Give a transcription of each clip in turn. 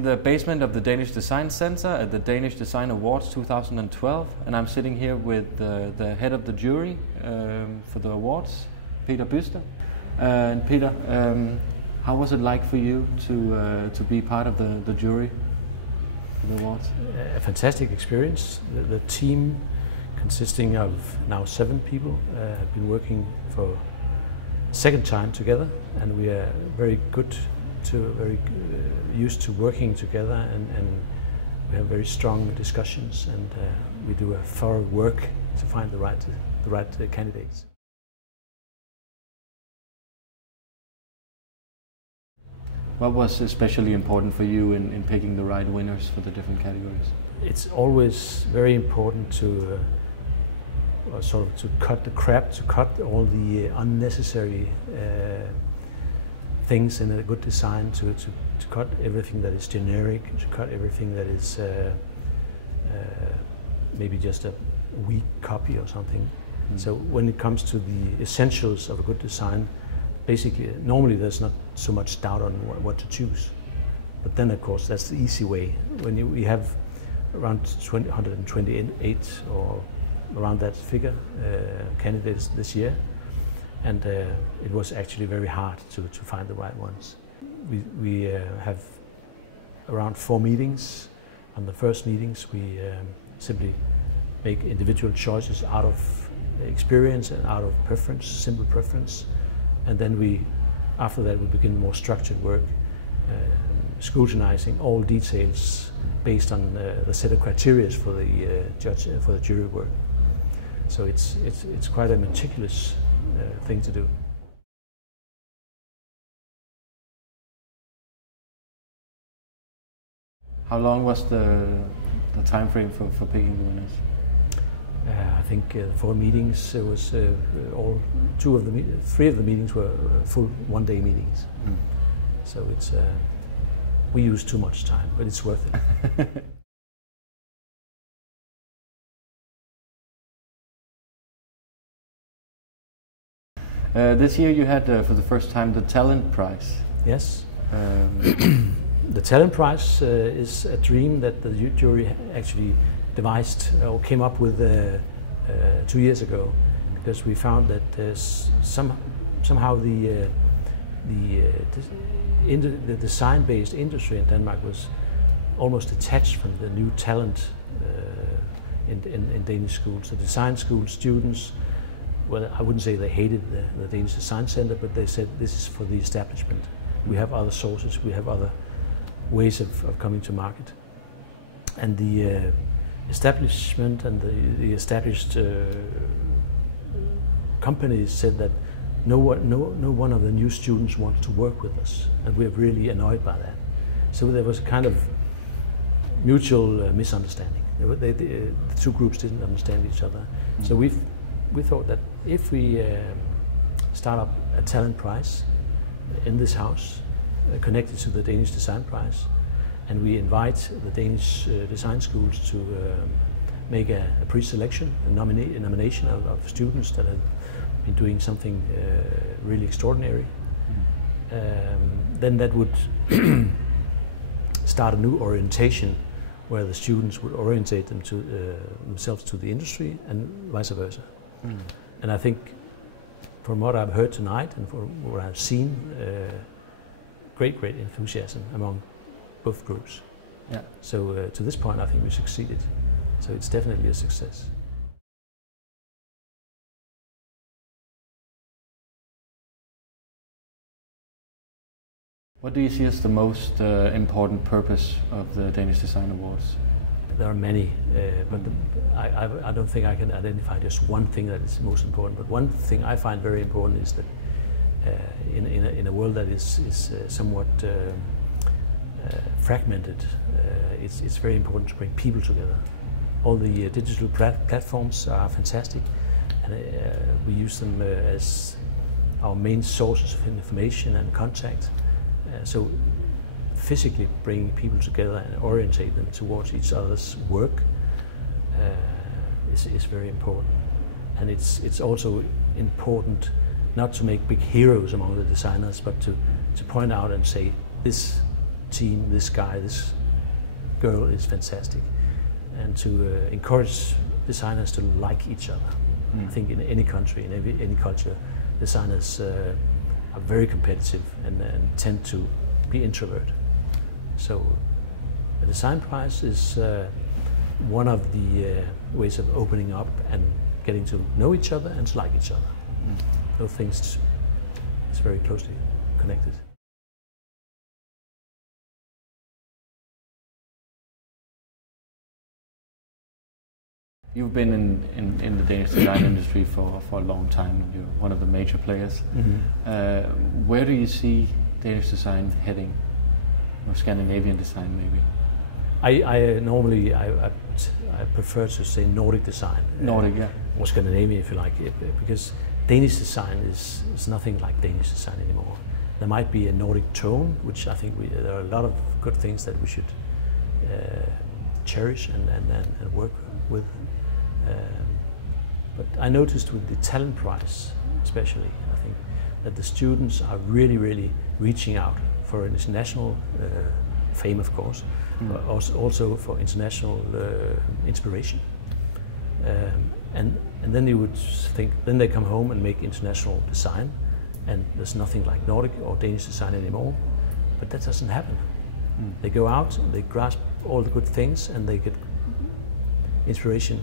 in the basement of the Danish Design Center at the Danish Design Awards 2012, and I'm sitting here with the head of the jury for the awards, Peter Bysted. And Peter, how was it like for you to be part of the jury for the awards? A fantastic experience. The team, consisting of now 7 people, have been working for second time together, and we are very used to working together, and we have very strong discussions, and we do a thorough work to find the right candidates. What was especially important for you in picking the right winners for the different categories? It's always very important to to cut the crap, to cut all the unnecessary things in a good design, to cut everything that is generic, to cut everything that is maybe just a weak copy or something. So when it comes to the essentials of a good design, basically, normally there's not so much doubt on what to choose. But then, of course, that's the easy way. When we have around 128 or around that figure candidates this year, and it was actually very hard to find the right ones. We have around 4 meetings. On the first meetings, we simply make individual choices out of experience and out of preference, simple preference, and then after that we begin more structured work, scrutinizing all details based on the set of criteria for the jury work. So it's quite a meticulous thing to do. How long was the time frame for picking the winners? I think 4 meetings. It was 3 of the meetings were full one-day meetings. So it's we use too much time, but it's worth it. This year you had, for the first time, the Talent Prize. Yes. The Talent Prize is a dream that the jury actually devised or came up with 2 years ago, because we found that somehow the design-based industry in Denmark was almost detached from the new talent in Danish schools. The design school students, well, I wouldn't say they hated the Danish Design Center, but they said this is for the establishment. We have other sources, we have other ways of coming to market. And the establishment and the established companies said that no one of the new students wanted to work with us, and we're really annoyed by that. So there was a kind of mutual misunderstanding. The 2 groups didn't understand each other. So we thought that if we start up a talent prize in this house, connected to the Danish Design Prize, and we invite the Danish design schools to make a pre-selection, a nomination of students that have been doing something really extraordinary, then that would start a new orientation where the students would orientate themselves to the industry and vice versa. And I think, from what I've heard tonight and from what I've seen, great enthusiasm among both groups. Yeah. So to this point, I think we succeeded. So it's definitely a success. What do you see as the most important purpose of the Danish Design Awards? There are many, but I don't think I can identify just one thing that is most important. But one thing I find very important is that in a world that is somewhat fragmented, it's very important to bring people together. All the digital platforms are fantastic, and we use them as our main sources of information and contact. So physically bringing people together and orientate them towards each other's work is very important. And it's also important not to make big heroes among the designers, but to point out and say, this team, this guy, this girl is fantastic, and to encourage designers to like each other. I think in any country, in any culture, designers are very competitive and tend to be introvert. So a design prize is one of the ways of opening up and getting to know each other and to like each other. Those things is very closely connected. You've been in the Danish design industry for a long time, and you're one of the major players. Where do you see Danish design heading, or Scandinavian design maybe? I normally prefer to say Nordic design. Nordic, yeah. Or Scandinavian, if you like, because Danish design is nothing like Danish design anymore. There might be a Nordic tone, which I think there are a lot of good things that we should cherish and work with. But I noticed with the talent prize, especially, I think that the students are really reaching out for international fame, of course, but also for international inspiration. And then you would think, then they come home and make international design, and there's nothing like Nordic or Danish design anymore. But that doesn't happen. They go out, they grasp all the good things, and they get inspiration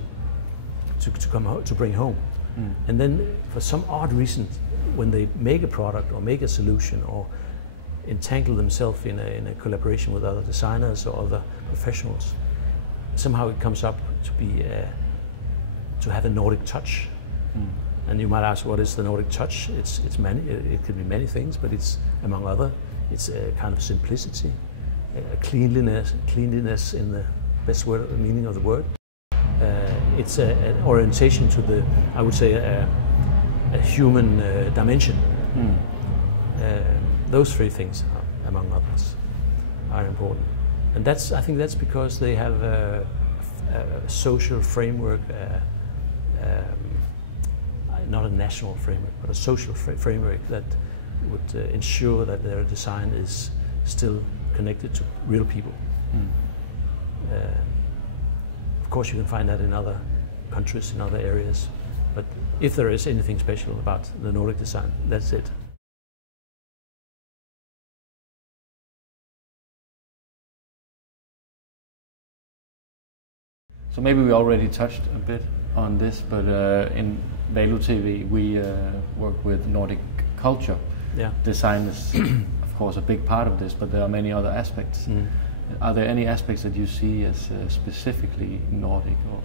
to bring home. And then for some odd reason, when they make a product or make a solution or entangle themselves in a collaboration with other designers or other professionals, somehow it comes up to be to have a Nordic touch. And you might ask, what is the Nordic touch? It's many. It can be many things, but it's among other, it's a kind of simplicity, a cleanliness in the best meaning of the word. It's an orientation to the, I would say, a human dimension. Those three things, among others, are important. And I think that's because they have a social framework, not a national framework, but a social framework that would ensure that their design is still connected to real people. Of course, you can find that in other countries, in other areas, but if there is anything special about the Nordic design, that's it. So maybe we already touched a bit on this, but in ValoTV we work with Nordic culture. Yeah. Design is, of course, a big part of this, but there are many other aspects. Are there any aspects that you see as specifically Nordic or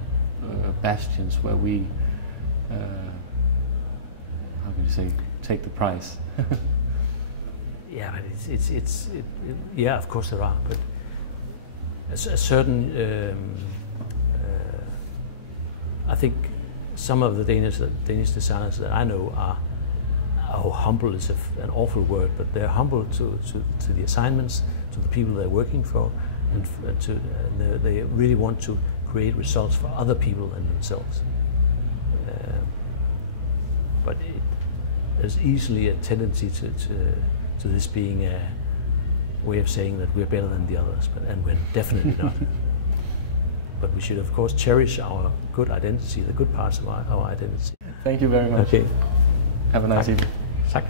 bastions where we, how can you say, take the prize? Yeah, but yeah, of course there are, but a certain, I think some of the Danish designers that I know are, humble is an awful word, but they're humble to the assignments, to the people they're working for, and they really want to create results for other people than themselves. But there's easily a tendency to this being a way of saying that we're better than the others, and we're definitely not. But we should, of course, cherish our good identity, the good parts of our identity. Thank you very much. Okay. Have a nice evening. Tak.